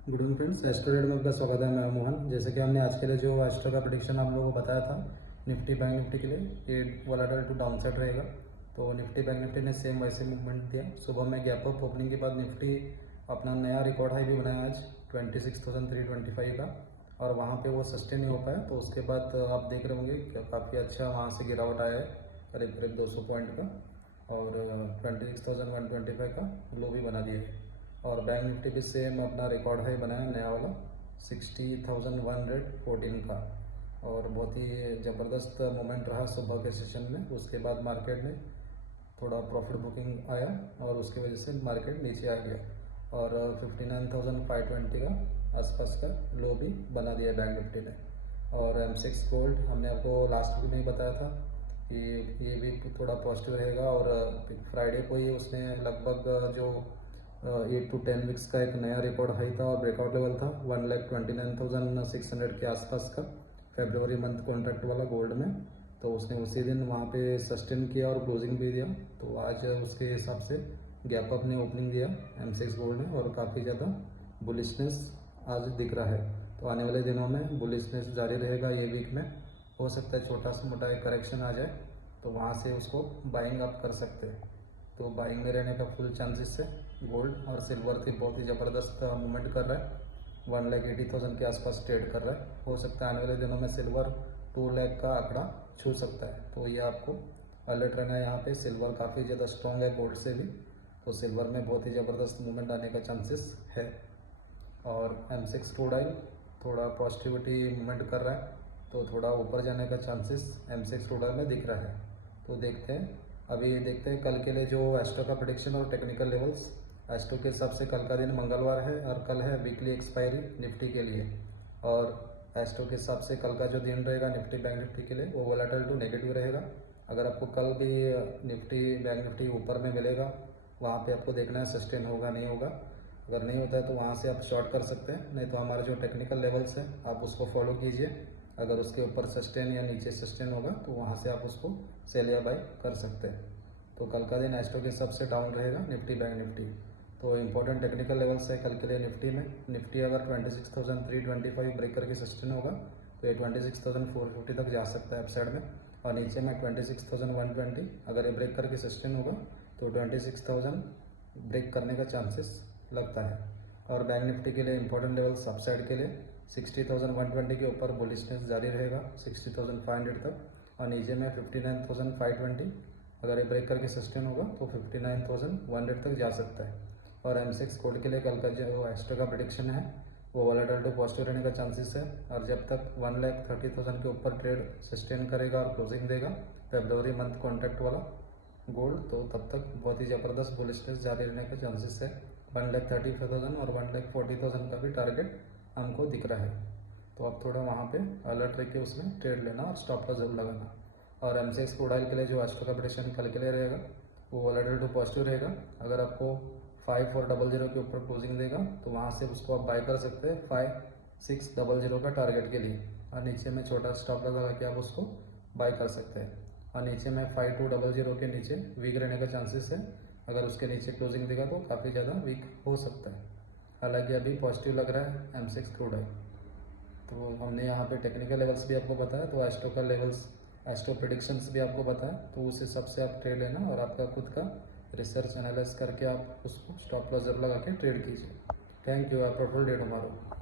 Good evening friends, astro trade में आपका स्वागत है। मैं मोहन। जैसे कि हमने आज के लिए जो एस्ट्रो का प्रेडिक्शन आप लोगों को बताया था निफ्टी बैंक निफ्टी के लिए, ये वोलेटाइल टू डाउन साइड रहेगा। तो निफ्टी बैंक निफ्टी ने सेम वैसे मूवमेंट दिया। सुबह में गैप अप ओपनिंग के बाद निफ्टी अपना नया रिकॉर्ड हाई भी बनाया आज 26,325 का, और वहाँ पे वो सस्टेन नहीं हो पाया। तो उसके बाद आप देख रहे होंगे काफ़ी अच्छा वहाँ से गिरावट आया है, करीब करीब 200 पॉइंट का, और 26,125 का लो भी बना दिया है। और बैंक निफ्टी भी सेम अपना रिकॉर्ड हाई बनाया नया वाला 60,114 का, और बहुत ही ज़बरदस्त मोमेंट रहा सुबह के सेशन में। उसके बाद मार्केट में थोड़ा प्रॉफिट बुकिंग आया और उसकी वजह से मार्केट नीचे आ गया, और 59,520 का आसपास का लो भी बना दिया बैंक निफ्टी ने। और M6 गोल्ड हमने आपको लास्ट वीक में ही बताया था कि ये भी थोड़ा पॉजिटिव रहेगा, और फ्राइडे को ही उसने लगभग जो 8 to 10 वीक्स का एक नया रिकॉर्ड हाई था और ब्रेकआउट लेवल था 1,29,600 के आसपास का, फेब्रुवरी मंथ कॉन्ट्रैक्ट वाला गोल्ड में। तो उसने उसी दिन वहाँ पे सस्टेन किया और क्लोजिंग भी दिया। तो आज उसके हिसाब से गैप अप ने ओपनिंग दिया M6 गोल्ड ने, और काफ़ी ज़्यादा बुलिशनेस आज दिख रहा है। तो आने वाले दिनों में बुलिशनेस जारी रहेगा। ये वीक में हो सकता है छोटा सा मोटा एक करेक्शन आ जाए, तो वहाँ से उसको बाइंग अप कर सकते हैं। तो बाइंग में रहने का फुल चांसेस है। गोल्ड और सिल्वर थी बहुत ही ज़बरदस्त मूवमेंट कर रहा है, 1,80,000 के आसपास ट्रेड कर रहा है। हो सकता है आने वाले दिनों में सिल्वर 2 लाख का आंकड़ा छू सकता है। तो ये आपको अलर्ट रहना है। यहाँ पे सिल्वर काफ़ी ज़्यादा स्ट्रॉन्ग है गोल्ड से भी, तो सिल्वर में बहुत ही ज़बरदस्त मूवमेंट आने का चांसेस है। और M6 क्रूड ऑयल थोड़ा पॉजिटिविटी मूवमेंट कर रहा है, तो थोड़ा ऊपर जाने का चांसेस M6 क्रूड ऑयल में दिख रहा है। तो देखते हैं, अभी देखते हैं कल के लिए जो एस्ट्रो का प्रेडिक्शन और टेक्निकल लेवल्स। एस्ट्रो के हिसाब से कल का दिन मंगलवार है और कल है वीकली एक्सपायरी निफ्टी के लिए। और एस्ट्रो के हिसाब से कल का जो दिन रहेगा निफ्टी बैंक निफ्टी के लिए वो वोलेटाइल टू नेगेटिव रहेगा। अगर आपको कल भी निफ्टी बैंक निफ्टी ऊपर में मिलेगा, वहाँ पे आपको देखना है सस्टेन होगा नहीं होगा। अगर नहीं होता है तो वहाँ से आप शॉर्ट कर सकते हैं, नहीं तो हमारे जो टेक्निकल लेवल्स हैं आप उसको फॉलो कीजिए। अगर उसके ऊपर सस्टेन या नीचे सस्टेन होगा तो वहाँ से आप उसको सेल या बाई कर सकते हैं। तो कल का दिन एस्ट्रो के सबसे डाउन रहेगा निफ्टी बैंक निफ्टी। तो इंपॉर्टेंट टेक्निकल लेवल्स है कल के लिए निफ्टी में। निफ्टी अगर 26,325 ब्रेक करके सस्टेन होगा तो ये 26,450 तक जा सकता है अपसाइड में, और नीचे में 26,120 अगर ये ब्रेक करके सस्टेन होगा तो 26,000 ब्रेक करने का चांसेस लगता है। और बैंक निफ्टी के लिए इंपॉर्टेंट लेवल्स अपसाइड के लिए 60,120 के ऊपर बुलिशनेस जारी रहेगा 60,500 तक, और नीचे में 59,520 अगर ये ब्रेक करके सस्टेन होगा तो 59,100 तक जा सकता है। और M6 कोड के लिए कल का जो एस्ट्रो का प्रेडिक्शन है वो वोलेटाइल टू पॉजिटिव रहने का चांसेस है, और जब तक 1,30,000 के ऊपर ट्रेड सस्टेन करेगा और क्लोजिंग देगा फेब्रुवरी मंथ कॉन्ट्रैक्ट वाला गोल्ड, तो तब तक बहुत ही ज़बरदस्त बुलिशनेस जारी रहने के चांसेस है। 1,35,000 और 1,40,000 का भी टारगेट हमको दिख रहा है। तो आप थोड़ा वहाँ पे अलर्ट रह के उसमें ट्रेड लेना और स्टॉप लॉस जरूर लगाना। और M6 क्रूड ऑयल के लिए जो एस्ट्रो का प्रेडिक्शन कल के लिए रहेगा वो वोलेटाइल टू पॉजिटिव रहेगा। अगर आपको 5400 के ऊपर क्लोजिंग देगा तो वहाँ से उसको आप बाय कर सकते हैं 5600 का टारगेट के लिए, और नीचे में छोटा स्टॉप लॉस लगा के आप उसको बाय कर सकते हैं। और नीचे में 5200 के नीचे वीक रहने का चांसेस है। अगर उसके नीचे क्लोजिंग देगा तो काफ़ी ज़्यादा वीक हो सकता है। हालांकि अभी पॉजिटिव लग रहा है M6 क्रूड ऑयल। तो हमने यहाँ पे टेक्निकल लेवल्स भी आपको बताया, तो एस्ट्रो का लेवल्स एस्ट्रो प्रेडिक्शंस भी आपको बताया, तो उस हिसाब से आप ट्रेड लेना और आपका खुद का रिसर्च एनालाइज करके आप उसको स्टॉप लॉस जरूर लगा के ट्रेड कीजिए। Thank you. आप प्रफुल डे टुमारो।